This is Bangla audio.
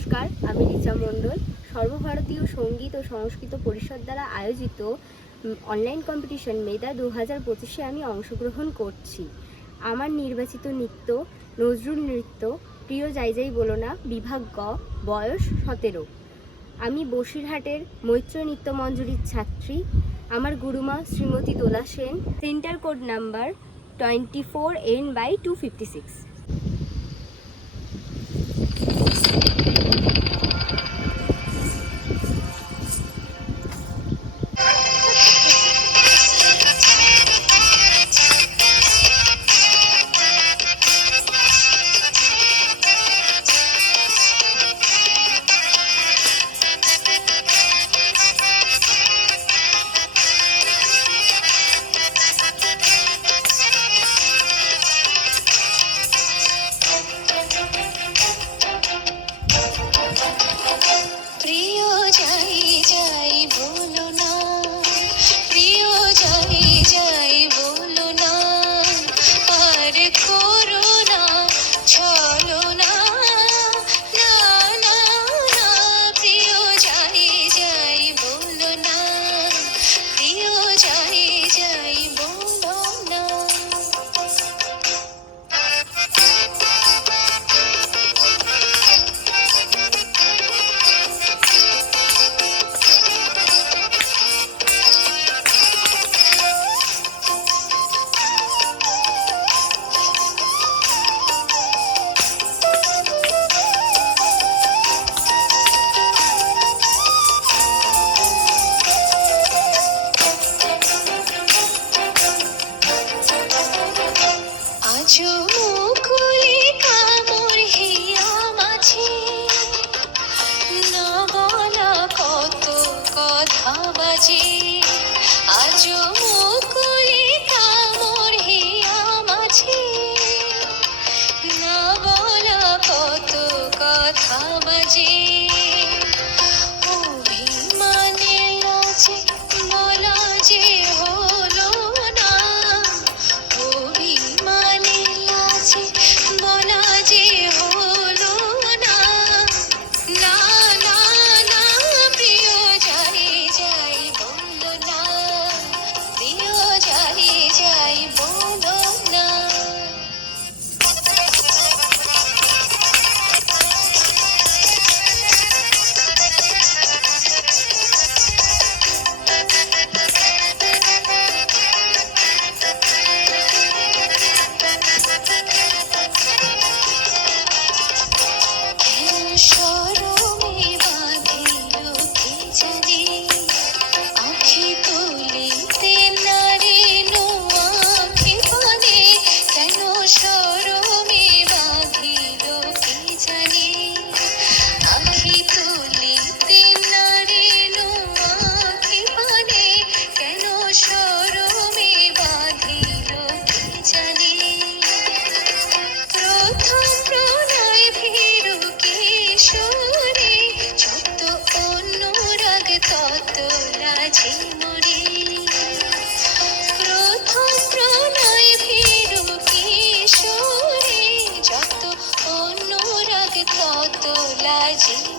নমস্কার, আমি রিচা মণ্ডল। সর্বভারতীয় সঙ্গীত ও সংস্কৃত পরিষদ দ্বারা আয়োজিত অনলাইন কম্পিটিশন মেধা 2025-এ আমি অংশগ্রহণ করছি। আমার নির্বাচিত নৃত্য নজরুল নৃত্য, প্রিয় যাই যাই বলো না, বিভাগ গ, বয়স 17। আমি বসিরহাটের মৈত্র নৃত্য মঞ্জুরির ছাত্রী। আমার গুরুমা Shrimati Dola Sen. Centre code number 24N/256। जी।